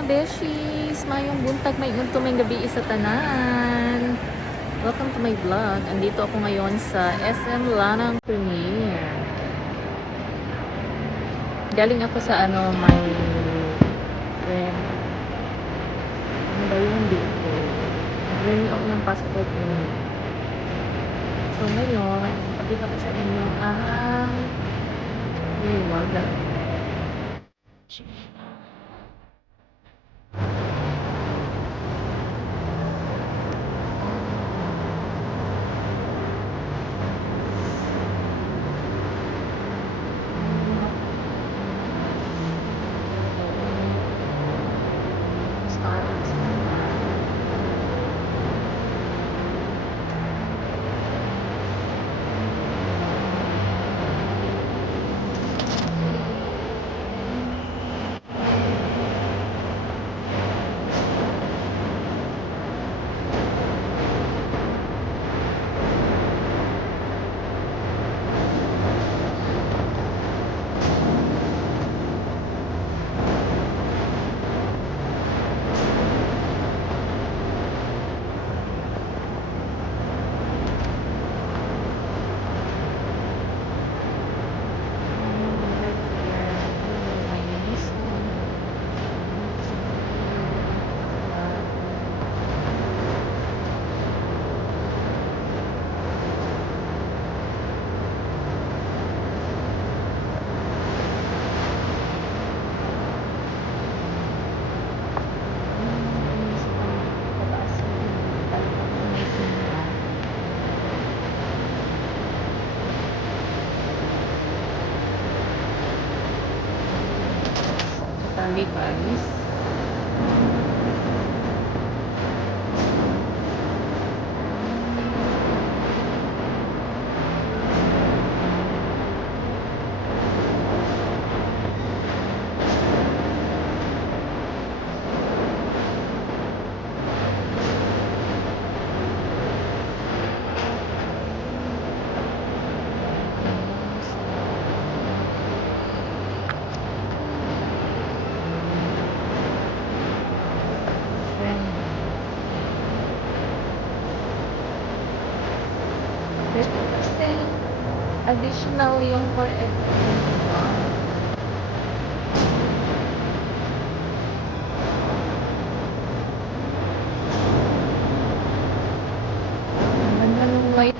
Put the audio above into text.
mga beshies! Mayong buntag, may unto may gabi sa tanan. Welcome to my vlog. Andito ako ngayon sa SM Lanang Premier. Galing ako sa may friend. Ano ba yung dito? Renew ako ng passport ko. So ngayon, pakita ko sa inyo ang reward. Tali Paris. Kasi additional yung for everyone. Ganda nung light